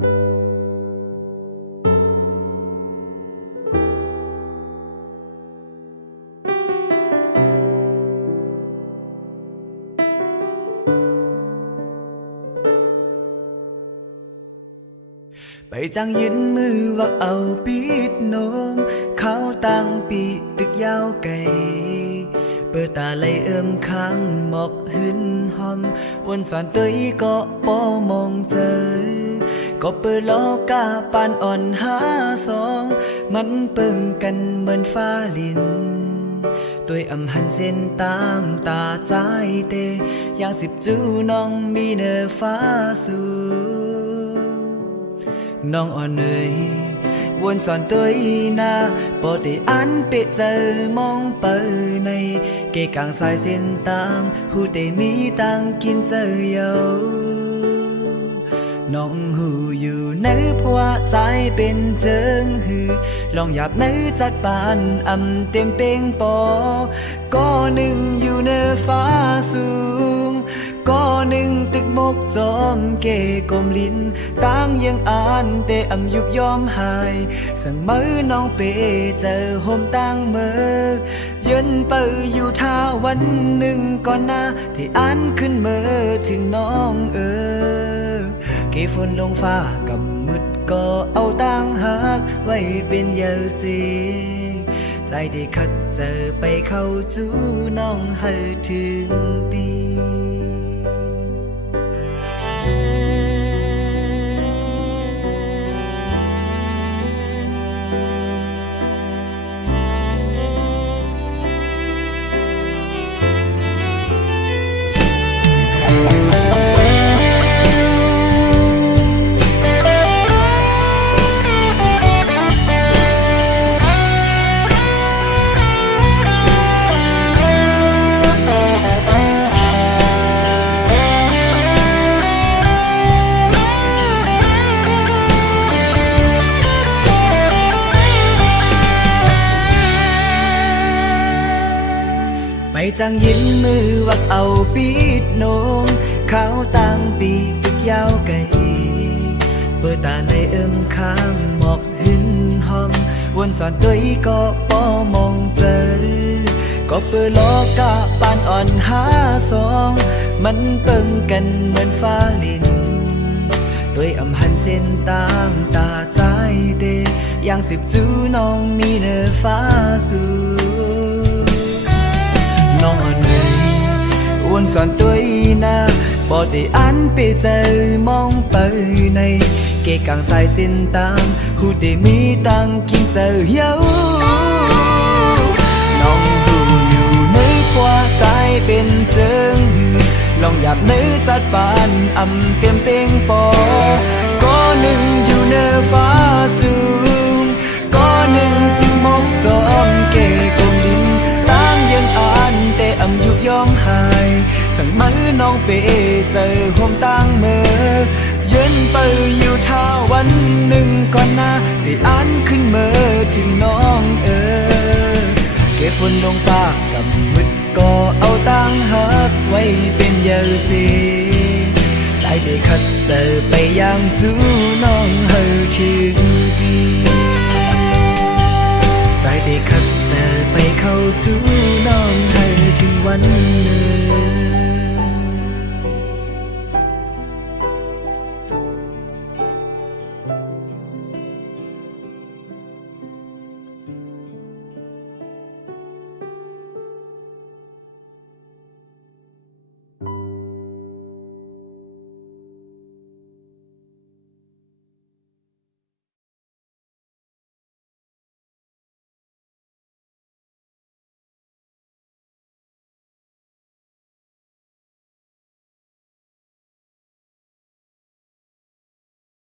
ไปจังยืนมือว่าเอาปิดโนมเขาตั้งปีตึกยาวไกลเปิดตาไหลข้างหมอกหืนหอมวนสอนเตยก็ป้อมองเจอก็เปิดล้อกาปานอ่อนหาสองมันเปิงกันเหมือนฟ้าลินตัวอำหันเส้นตามตาใจเตอย่างสิบจูน้องมีเนื้อฟ้าสูน้องอ่อนเอ่ยวนสอนตัวนาปอติอันเปเจอมองเปิในเกกางสายเส้นตามหูเตมีตังกินเจอเยาน้องหูอยู่ในเพราะว่าใจเป็นเจิงหือลองหยับในจัดปานอำเต็มเป้งปอก็หนึ่งอยู่ในฟ้าสูงก็หนึ่งตึกมกจอมเกกลมลิ้นตั้งยังอ่านแต่อำยุบยอมหายสั่งมือน้องเปเจอโฮมตั้งเมื่อเย็นเปิอยู่ท่าวันหนึ่งก่อนหน้าที่อ่านขึ้นเมื่อถึงน้องเกฝนลงฟ้ากำมืดก็เอาตั้งหักไว้เป็นเยาสีใจได้คัดเจอไปเข้าจูน้องให้ถึงปีไปจังยินมือวักเอาปีดโนมเขาตั้งปีตึกยาวไกลเปิดตาในข้างหมอกหืนหอมวนสอนตัวก็ป้อมองเจอก็เปิดล้อกะปานอ่อนหาสองมันเปิงกันเหมือนฟ้าลินตัวอำหันเส้นตามตาใจเดอย่างสิบจูน้องมีเนื้อฟ้าสูน้องอ่อนเอ่ยวนสอนตัวนาปอได้อันเปเจอมองเปิในเกกางสายเส้นตามหูได้มีตังกินเจอเยาน้องดูอยู่ในกว่าใจเป็นเจิงลองหยับในจัดปานอำเต็มเป้งปอก็หนึ่งอยู่ในฟ้าสูงก็หนึ่งตึกมกจอมเกกลมลิ้นตั้งยังอ่านแต่อำยุบยอมหายสั่งมือน้องเปเจอห่วมตั้งเมื่อเย็นเปิอยู่ท่าวันหนึ่งก่อนหน้าได้อ่านขึ้นเมื่อถึงน้องเก็บฝนลงฟ้ากำมืดก็เอาตั้งหักไว้เป็นเยาสีใจได้คัดเจอไปอย่างจูน้องเฮอถึงปีใจได้คัดเจอไปเข้าจูน้องเฮอถึงวันหนึ่ง